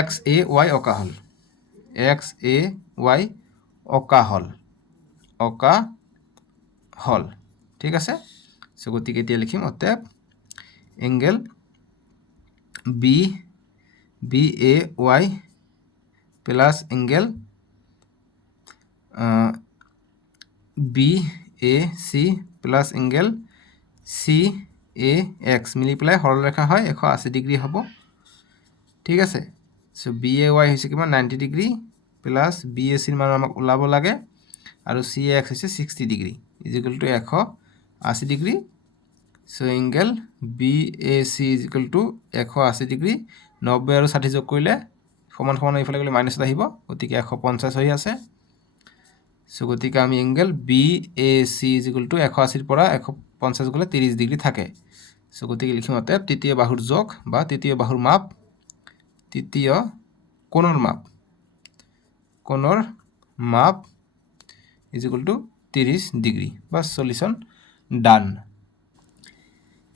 XAY অকা হল ঠিক আছে সো গতিকে এতিয়া লিখিম অতএব angle BAY plus angle BAC plus angle CAX মিলি পেলাই সৰলৰেখা হয় 180 ডিগ্ৰী হ'ব ঠিক আছে সো BAY হৈছে কিমান 90 ডিগ্ৰী প্লাস BAC ৰ মান আমাক ওলাব লাগে আৰু CAX হৈছে 60 degree is equal to 180 degree so angle BAC is equal to 180 degree 90 আৰু 60 যোগ কৰিলে সমান সমান ইফালে গলে মাইনাস আহিব গতিকে 150 হৈ আছে সো গতিকে আমি angle BAC is equal to 180 ৰ পৰা 150 গলে 30 ডিগ্ৰী থাকে সো গতিকে লিখিম অতএব তৃতীয় বাহুৰ যোগ বা তৃতীয় বাহুৰ মাপ তৃতীয় কোণৰ মাপ ইজ ইকুৱেল টু 30 ডিগ্ৰী বা সলিউশন ডান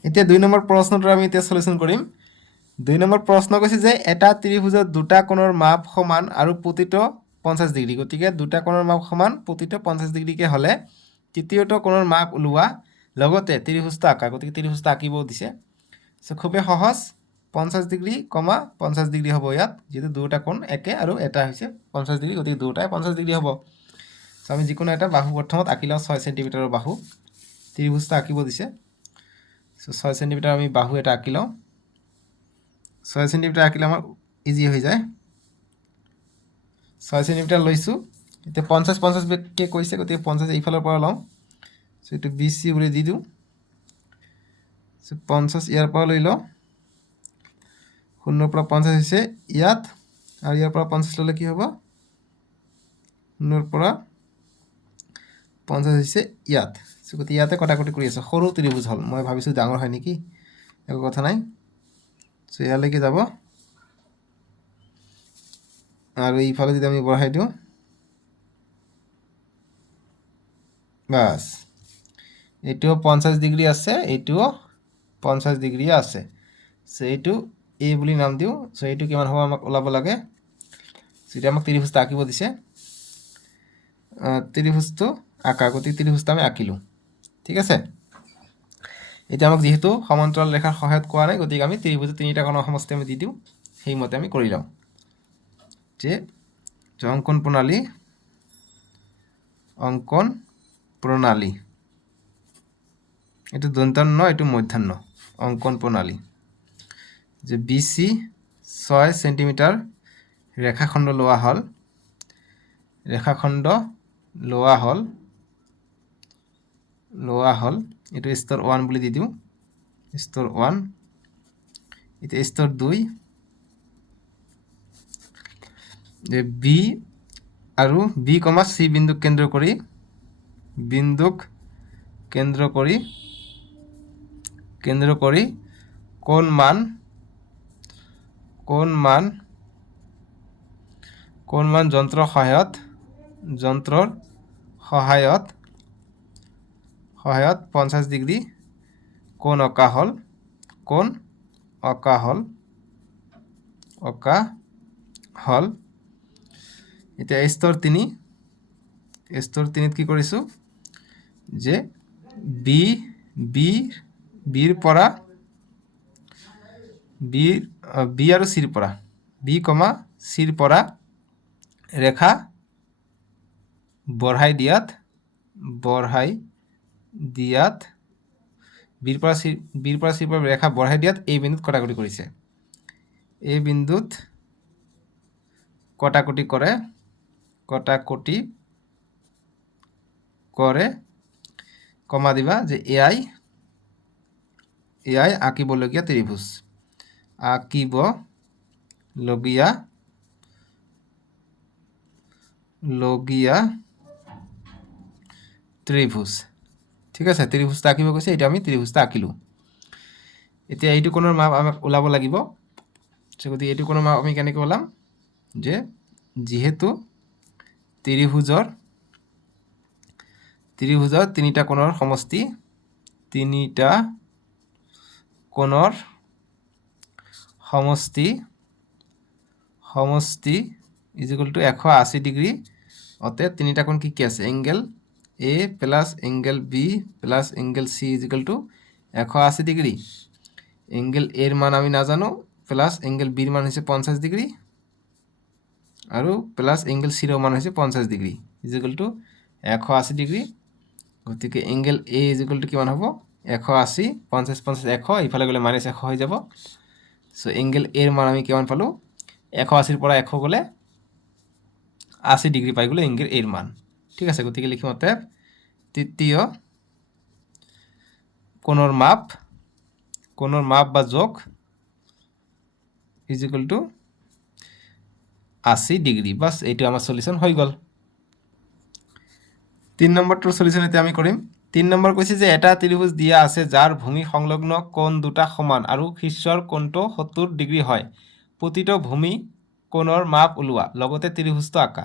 এতিয়া 2 নম্বৰ প্ৰশ্নটো আমি এতিয়া সলিউশন কৰিম 2 নম্বৰ প্ৰশ্ন কৈছে যে এটা ত্ৰিভুজৰ দুটা কোণৰ মাপ সমান আৰু প্ৰতিটো 50 ডিগ্ৰী গতিকে দুটা কোণৰ মাপ সমান প্ৰতিটো 50 ডিগ্ৰীকে হলে তৃতীয়টো কোণৰ মাপ উলোৱা লগতে ত্ৰিভুজটো আঁকা গতিকে ত্ৰিভুজটো আঁকিব দিছে সো খুবই সহজ 50 ডিগ্ৰী, 50 ডিগ্ৰী হ'ব ইয়াত যেটো দুটা কোণ একে আৰু এটা হৈছে 50 ডিগ্ৰী গতিকে দুটাই 50 ডিগ্ৰী হ'ব সো আমি যিকোনো এটা বাহু প্ৰথমত আঁকি লওঁ 6 সেন্টিমিটাৰৰ বাহু ত্ৰিভুজটো আঁকিব দিছে সো 6 সেন্টিমিটাৰ আমি বাহু এটা আঁকি লওঁ 6 সেন্টিমিটাৰ আঁকিলে আমাৰ ইজি হৈ যায় 6 সেন্টিমিটাৰ লৈছো এতিয়া 50 কে কৈছে গতিকে 50 এইফালৰ পৰা লওঁ সো এটো BC বুলি দি দিওঁ সো 50 ইয়াৰ পৰা লৈ লওঁ 0 পৰা 50 হৈছে ইয়াত আৰু ইয়াৰ পৰা 50 ললে কি হ'ব 0 পৰা 50 হৈছে ইয়াত সো গতিকে ইয়াতে কটাকটি কৰি আছে সৰু ত্ৰিভুজ হল মই ভাবিছো ডাঙৰ হয় নেকি একো কথা নাই সো ইয়ালৈকে যাব আৰু এইফালে যদি আমি বঢ়াই দিওঁ বাস এটোও 50 ডিগ্ৰী আছে এটোও 50 ডিগ্ৰী আছে সো এটো A বুলি নাম দিও সো এটো কিমান হ'ব আমাক ওলাব লাগে সেটা আমাক ত্ৰিভুজটো আঁকিব দিছে ত্ৰিভুজটো আঁকা গতিকে ত্ৰিভুজটো আমি আঁকিলো ঠিক আছে এটা আমাক যেহেতু সমান্তৰাল ৰেখাৰ সহায়ত কোৱা নাই গতিকে আমি ত্ৰিভুজৰ তিনিটা কোণৰ সমষ্টি আমি দি দিও সেই মতে আমি কৰি লওঁ যে অঙ্কন প্ৰণালী এটো দন্তান্ন এটো মধ্যাহ্ন অঙ্কন প্ৰণালী যে BC 6 সেন্টিমিটাৰ ৰেখাখণ্ড লোৱা হল এটো স্তৰ 1 বুলি দি দিও স্তৰ 1 এটা স্তৰ 2 যে B আৰু B, C বিন্দুক কেন্দ্ৰ কৰি কোণ মান যন্ত্ৰৰ সহায়ত 50 ডিগ্ৰী কোণ অঁকা হল এতিয়া স্তৰ 3 স্তৰ 3 কি কৰিছো যে বি বি বিৰ পৰা বি আৰু চিৰ পৰা বি কমা চিৰ পৰা ৰেখা বঢ়াই দিয়াত বিৰ পৰা চিৰ পৰা ৰেখা বঢ়াই দিয়াত এই বিন্দুত কটাকটি কৰিছে এই বিন্দুত কটাকটি কৰে কমা দিবা যে এআই আঁকিবলগীয়া ত্ৰিভুজ ঠিক আছে ত্ৰিভুজটা আঁকিব কৈছে এটা আমি ত্ৰিভুজটা আঁকিলো এতিয়া এইটো কোণৰ মাপ আমাক ওলাব লাগিব গতিকে এইটো কোণৰ মাপ আমি কেনেকৈ ওলাম যে যেহেতু ত্ৰিভুজৰ তিনিটা কোণৰ সমষ্টি ইজ ইকুয়াল টু 180 ডিগ্ৰী অতএব তিনিটা কোণ কি আছে angle A plus angle B plus angle C is equal to 180 degree angle এৰ মান আমি না জানো প্লাস এঙ্গেল বিৰ মান হচ্ছে 50 ডিগ্ৰী আৰু প্লাস এঙ্গেল সিৰ মান হৈছে 50 degree is equal to 180 degree গতিকে angle A is equal to কিমান হ'ব 180 50 50 100 ইফালে গ'লে -100 হৈ যাব সো এঙ্গেল এর মান আমি কিমান পালো 180 ৰ পৰা 100 গ'লে 80 ডিগ্ৰী পাই গ'লে এঙ্গেল এৰ মান ঠিক আছে গতিকে লিখিম অতএব তৃতীয় কোণৰ মাপ বা যোগ ইজ ইকুয়াল টু 80 ডিগ্ৰী বাস এইটো আমাৰ সলিউশন হৈ গ'ল 3 নম্বৰটোৰ সলিউশন এতিয়া আমি কৰিম 3 নম্বৰ কৈছে যে এটা ত্ৰিভুজ দিয়া আছে যাৰ ভূমি সংলগ্ন কোণ দুটা সমান আৰু শীৰ্ষৰ কোণটো 70 ডিগ্ৰী হয় প্ৰতিটো ভূমি কোণৰ মাপ ওলোৱা লগতে ত্ৰিভুজটো আঁকা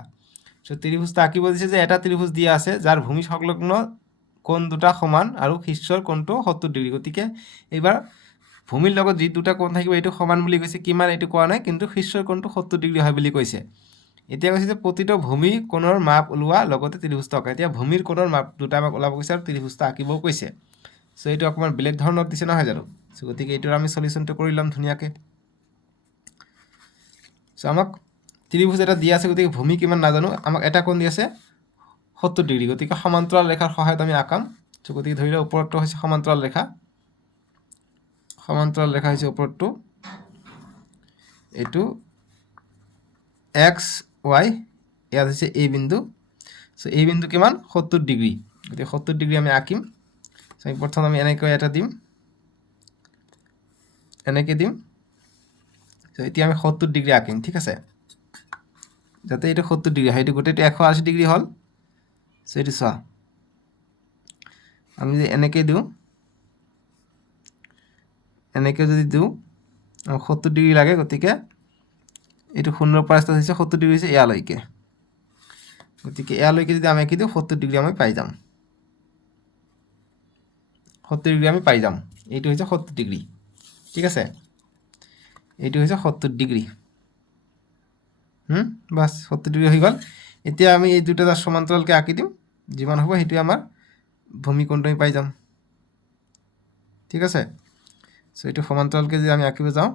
সো ত্ৰিভুজটা আঁকিব দিছে যে এটা ত্ৰিভুজ দিয়া আছে যাৰ ভূমি সংলগ্ন কোণ দুটা সমান আৰু শীৰ্ষৰ কোণটো 70 ডিগ্ৰী গতিকে এবাৰ ভূমিৰ লগত যি দুটা কোণ থাকিব এইটো সমান বুলি কৈছে কিমান এইটো কোৱা নাই কিন্তু শীৰ্ষৰ কোণটো 70 ডিগ্ৰী হয় বুলি কৈছে এতিয়া কৈছে যে প্ৰতিটো ভূমি কোণৰ মাপ ওলোৱা লগতে ত্ৰিভুজটো আঁকা এতিয়া ভূমিৰ কোণৰ মাপ দুটা আমাক ওলাব কৈছে আৰু ত্ৰিভুজটো আঁকিবও কৈছে সো এইটো অকমান বেলেগ ধৰণৰ দিছে নহয় জানো সো গতিকে এইটোৰ আমি সলিউশনটো কৰি লম ধুনিয়াকে সো আমাক ত্রিভুজ এটা দিয়া আছে গতিকে ভূমি কিমান না জানো আমাক এটা কোণ দি আছে 70 ডিগ্ৰী গতিকে সমান্তৰাল ৰেখাৰ সহায়ত আমি আঁকাম সো গতিকে ধৰি লও ওপৰটো হৈছে সমান্তৰাল ৰেখা হৈছে ওপৰটো এটো এক্স ওয়াই ইয়াত হৈছে এই বিন্দু সো এই বিন্দু কিমান 70 ডিগ্ৰী গতিকে 70 ডিগ্ৰী আমি আঁকিম সো প্ৰথম আমি এনেকৈ এটা দিম সো এতিয়া আমি 70 ডিগ্ৰী আঁকিম ঠিক আছে যাতে এটা 70 ডিগ্ৰী হয় এটা গোটেইটো 180 ডিগ্ৰী হল সো এটো চোৱা আমি যদি এনেকৈ দিও যদি দিও 70 ডিগ্ৰী লাগে গতিকে এটো 0 পৰা স্থান হৈছে 70 ডিগ্ৰী হৈছে ইয়ালৈকে গতিকে ইয়ালৈকে যদি আমি আঁকি দিও 70 ডিগ্ৰী আমি পাই যাম 70 ডিগ্ৰী আমি পাই যাম এইটো হৈছে 70 ডিগ্ৰী ঠিক আছে এইটো হৈছে 70 ডিগ্ৰী বাস 70 ডিগ্ৰী হৈ গ'ল এতিয়া আমি এই দুটা সমান্তৰালকে আঁকি দিম যিমান হ'ব হেতু আমাৰ ভূমি কোণটো আমি পাই যাম ঠিক আছে সো এইটো সমান্তৰালকে যদি আমি আঁকিব যাও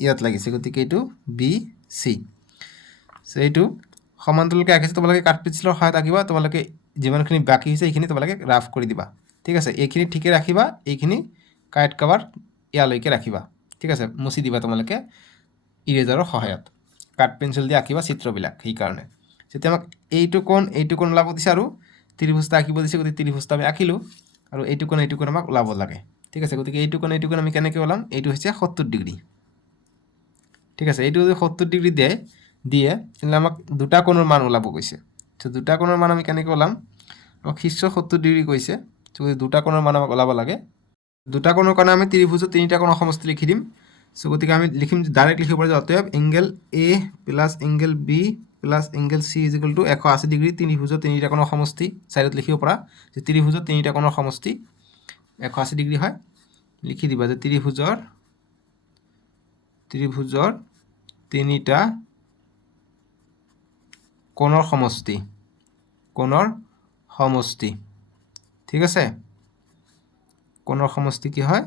ইয়াত লাগিছে গতিকে এইটো বি সি সো এইটো সমান্তৰালকে আঁকিছে তোমালোকে কাট পেন্সিলৰ সহায়ত আঁকিবা তোমালোকে যিমানখিনি বাকি হৈছে এইখিনি তোমালোকে ৰাফ কৰি দিবা ঠিক আছে এইখিনি ঠিকে ৰাখিবা এইখিনি কাট কভাৰ ইয়ালৈকে ৰাখিবা ঠিক আছে মুছি দিবা তোমালোকে ইৰেজাৰৰ সহায়ত কাট পেন্সিল দি আঁকিবা চিত্ৰবিলাক সেই কাৰণে যেতিয়া আমাক এইটো কোণ ওলাব দিছে আৰু ত্ৰিভুজটা আঁকিব দিছে গতিকে ত্ৰিভুজটা আমি আঁকিলো আৰু এইটো কোণ আমাক ওলাব লাগে ঠিক আছে গতিকে এইটো কোণ আমি কেনেকৈ ওলাম এইটো হৈছে 70 ডিগ্ৰী ঠিক আছে এইটো যদি 70 ডিগ্ৰী দিয়ে তেনে আমাক দুটা কোণৰ মান ওলাব কৈছে তো দুটা কোণৰ মান আমি কেনেকৈ ওলাম আমাক শীৰ্ষ 70 ডিগ্ৰী কৈছে তো দুটা কোণৰ মান আমাক ওলাব লাগে দুটা কোণৰ কাৰণে আমি ত্ৰিভুজৰ তিনিটা কোণৰ সমষ্টি লিখি দিম সো গতিকে আমি লিখিম ডাইৰেক্ট লিখিব পাৰো যে অতএব angle A plus angle B plus angle C is equal to 180 degree ত্ৰিভুজৰ তিনিটা কোণৰ সমষ্টি সাইডত লিখিব পাৰা যে ত্ৰিভুজৰ তিনিটা কোণৰ সমষ্টি 180 ডিগ্ৰী হয় লিখি দিবা যে ত্ৰিভুজৰ তিনিটা কোণৰ সমষ্টি ঠিক আছে কোণৰ সমষ্টি কি হয়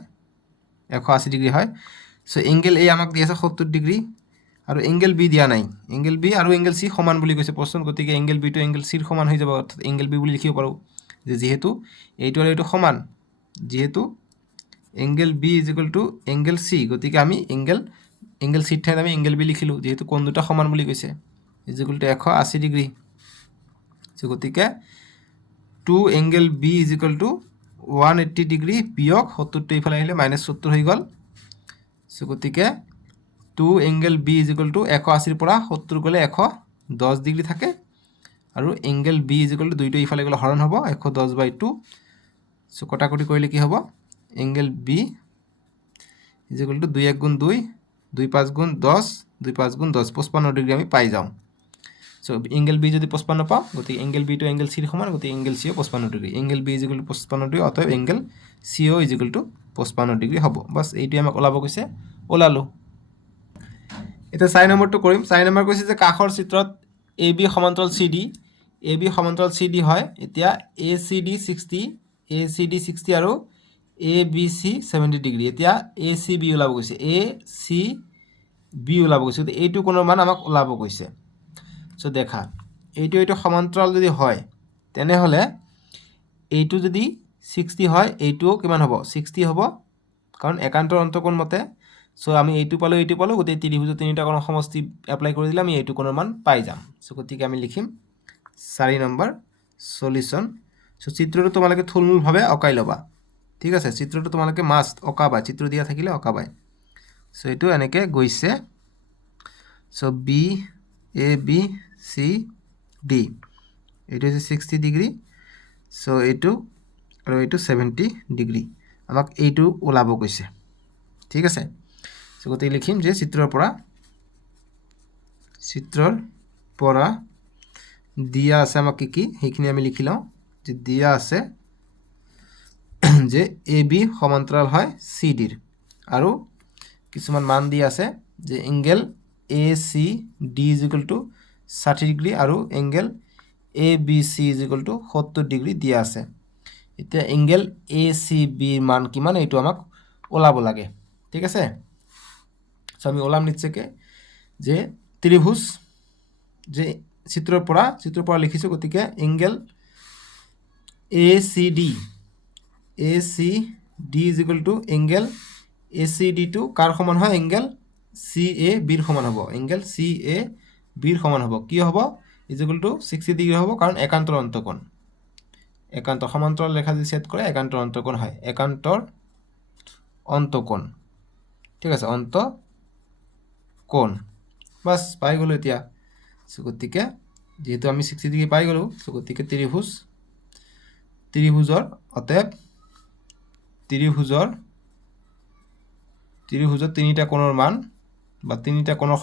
180 ডিগ্ৰী হয় সো এংগেল এ আমাক দি আছে 70 ডিগ্ৰী আৰু এংগেল বি দিয়া নাই এংগেল বি আৰু এংগেল সি সমান বুলি কৈছে প্ৰশ্ন গতিকে এংগেল বি টু এংগেল সিৰ সমান হৈ যাব অৰ্থাৎ এংগেল বি বুলি লিখিব পাৰো যে যেহেতু এইটো আৰু এইটো সমান যেহেতু angle B is equal to angle C গতিকে আমি এংগেল সিৰ ঠাইত আমি এংগেল বি লিখিলো যেহেতু কোণ দুটা সমান বুলি কৈছে is equal to 180 degree so গতিকে 2 angle B is equal to 180 degree বিয়োগ 70 টো ইফালে আহিলে -70 হৈ গ'ল সো গতিকে 2 angle B is equal to 180 পৰা 70 গ'লে 110 ডিগ্ৰী থাকে আৰু angle B is equal to দুইটো ইফালে গ'লে হৰণ হ'ব 110/2 সো কটাকটি কৰিলে কি হ'ব angle B is equal to 2 1 গুণ 2 2 5 গুণ 10 2 5 গুণ 10 55 ডিগ্ৰী আমি পাই যাওঁ সো এংগেল বি যদি 55 পাওঁ গতিকে এংগেল বি টু এংগেল সিৰ সমান গতিকে এংগেল সিও 55 degree angle B is equal to 55 degree অতএব এংগেল সিও ইজ ইকুয়াল টু 55 ডিগ্ৰী হ'ব বাস এইটো আমাক ওলাব কৈছে ওলালো এতিয়া 4 নম্বৰটো কৰিম 4 নম্বৰ কৈছে যে কাষৰ চিত্ৰত এ বি সমান্তৰাল চি ডি হয় এতিয়া এ চি ডি 60 আৰু এ বি চি 70 ডিগ্ৰী এতিয়া এ চি বি ওলাব কৈছে এইটো কোণৰ মান আমাক ওলাব কৈছে সো দেখা এইটো সমান্তৰাল যদি হয় তেনেহলে এইটো যদি 60 হয় এইটোও কিমান হ'ব 60 হ'ব কাৰণ একান্তৰ অন্তকোণ মতে সো আমি এইটো পালো গতি ত্ৰিভুজৰ তিনিটা কোণৰ সমষ্টি এপ্লাই কৰি দিলে আমি এইটো কোণৰ মান পাই যাম সো গতিকে আমি লিখিম 4 নম্বৰ সলিউশন সো চিত্ৰটো তোমালোকে থুলমূলভাৱে অকাই ল'বা ঠিক আছে চিত্ৰটো তোমালোকে মাষ্ট অকাবা চিত্ৰ দিয়া থাকিলে অকাবাই সো এইটো এনেকৈ গৈছে so B A B C D এইটো হৈছে 60 ডিগ্ৰী সো এইটো আৰু এইটো 70 ডিগ্ৰী আমাক এইটো ওলাব কৈছে ঠিক আছে সো গতিকে লিখিম যে চিত্ৰৰ পৰা দিয়া আছে আমাক কি সেইখিনি আমি লিখি লওঁ যে দিয়া আছে যে এ বি সমান্তৰাল হয় চি ডিৰ আৰু কিছুমান মান দিয়া আছে যে angle A C D is equal to 60 degree আৰু angle A B C is equal to 70 degree দিয়া আছে এতিয়া এংগেল এ চি বি মান কিমান এইটো আমাক ওলাব লাগে ঠিক আছে সো আমি ওলাম নিশ্চয়কৈ যে ত্ৰিভুজ যে চিত্ৰৰ পৰা লিখিছো গতিকে angle A C D is equal to angle A C D to কাৰ সমান হয় এংগেল চি এ বিৰ সমান হ'ব এংগেল চি এ বিৰ সমান হ'ব কি হ'ব ইজ ইকুয়াল টু 60 ডিগ্ৰী হ'ব কাৰণ একান্তৰ অন্তকোণ সমান্তৰাল ৰেখা যদি ছেদ কৰে একান্তৰ অন্তকোণ হয় একান্তৰ অন্তকোণ ঠিক আছে অন্তকোণ বাস পাই গ'লো এতিয়া সো গতিকে যেহেতু আমি 60 ডিগ্ৰী পাই গ'লো সো গতিকে ত্ৰিভুজৰ অতএব ত্ৰিভুজৰ তিনিটা কোণৰ মান বা তিনিটা কোণৰ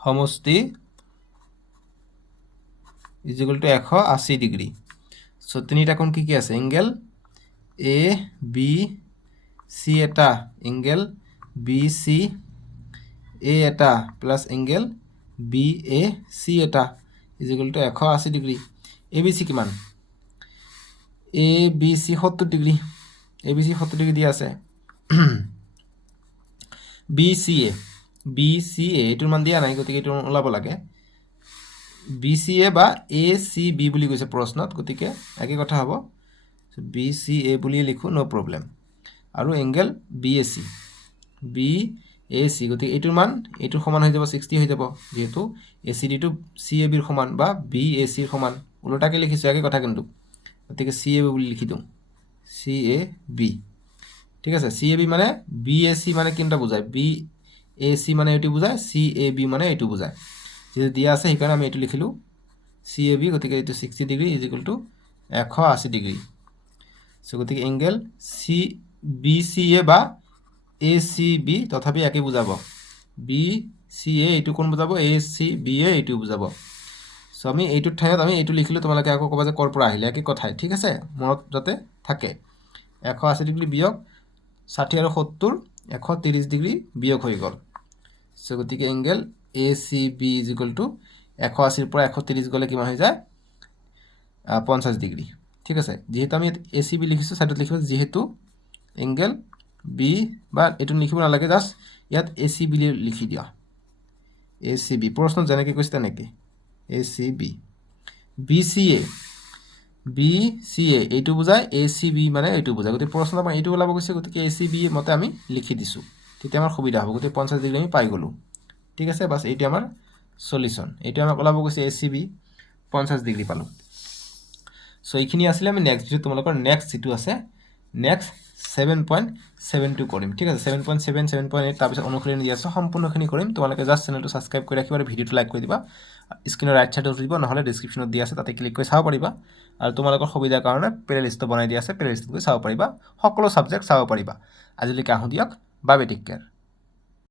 সমষ্টি is equal to 180 degree so তিনিটা কোণ কি আছে এংগেল এ বি সি এটা এংগেল বি সি এ এটা plus angle B A C এটা is equal to 180 degree A B C কিমান এ বি সি 70 ডিগ্ৰী দিয়া আছে বি সি এ এইটোৰ মান দিয়া নাই গতিকে এইটো ওলাব লাগে বি সি এ বা এ চি বি বুলি কৈছে প্ৰশ্নত গতিকে একে কথা হ'ব বি সি এ বুলি লিখো নো প্ৰব্লেম আৰু এংগেল বি এ চি গতিকে এইটোৰ মান এইটোৰ সমান হৈ যাব 60 হৈ যাব যেহেতু এ চি ডি টু চি এ বিৰ সমান বা বি এ চিৰ সমান ওলোটাকে লিখিছোঁ একে কথা কিন্তু গতিকে চি এ বি বুলি লিখি দিওঁ চি এ বি ঠিক আছে চি এ বি মানে বি এ চি মানে কোনটা বুজায় বি এ চি মানে এইটো বুজায় চি এ বি মানে এইটো বুজায় যেহেতু দিয়া আছে সেইকাৰণে আমি এইটো লিখিলোঁ চি এ বি গতিকে এইটো 60 degree is equal to 180 degree so গতিকে এংগেল চি বি চি এ বা এ চি বি তথাপি একে বুজাব বি চি এ এইটো কোণ বুজাব এ চি বি এ এইটো বুজাব সো আমি এইটোৰ ঠাইত আমি এইটো লিখিলোঁ, তোমালোকে আকৌ ক'বা যে ক'ৰ পৰা আহিলে, একে কথাই, ঠিক আছে, মনত যাতে থাকে। 180 ডিগ্ৰী বিয়োগ 60 আৰু 70 130 ডিগ্ৰী বিয়োগ হৈ গ'ল। সো গতিকে angle A C B is equal to 180ৰ পৰা 130 গ'লে কিমান হৈ যায় 50 ডিগ্ৰী, ঠিক আছে। যিহেতু আমি এ চি বি লিখিছোঁ, ছাইডত লিখিব যিহেতু এংগেল বি, বা এইটো লিখিব নালাগে, জাষ্ট ইয়াত এ চি বি লিখি দিয়া, এ চি বি প্ৰশ্ন যেনেকৈ কৈছে তেনেকৈ এ চি বি। বি চি এ এইটো বুজায়, এ চি বি মানে এইটো বুজায়, গতিকে প্ৰশ্নত আমাৰ এইটো ওলাব গৈছে, গতিকে এ চি বি মতে আমি লিখি দিছোঁ, তেতিয়া আমাৰ সুবিধা হ'ব। গতিকে 50 ডিগ্ৰী আমি পাই গ'লোঁ, ঠিক আছে। বাছ এইটো আমাৰ সলিউশ্যন, এইটো আমাক ওলাব গৈছে এ চি বি 50 ডিগ্ৰী পালোঁ। চ' এইখিনি আছিলে। আমি নেক্সট ভিডিঅ'ত তোমালোকৰ নেক্সট যিটো আছে নেক্সট 7.72 কৰিম, ঠিক আছে। 7.7 7.8 তাৰপিছত অনুশীলনী দি আছে, সম্পূৰ্ণখিনি কৰিম। তোমালোকে জাষ্ট চেনেলটো ছাবস্ক্ৰাইব কৰি ৰাখিবা আৰু ভিডিঅ'টো লাইক কৰি দিবা। স্ক্ৰীনৰ ৰাইট ছাইডত দিব, নহ'লে ডিছক্ৰিপশ্যনত দি আছে, তাতে ক্লিক কৰি চাব পাৰিবা। আৰু তোমালোকৰ সুবিধাৰ কাৰণে প্লে লিষ্টটো বনাই দিয়া আছে, প্লে লিষ্টটো গৈ চাব পাৰিবা, সকলো ছাবজেক্ট চাব পাৰিবা। আজিলৈকে আহোঁ দিয়ক, বাই বাই, টেক কেয়াৰ।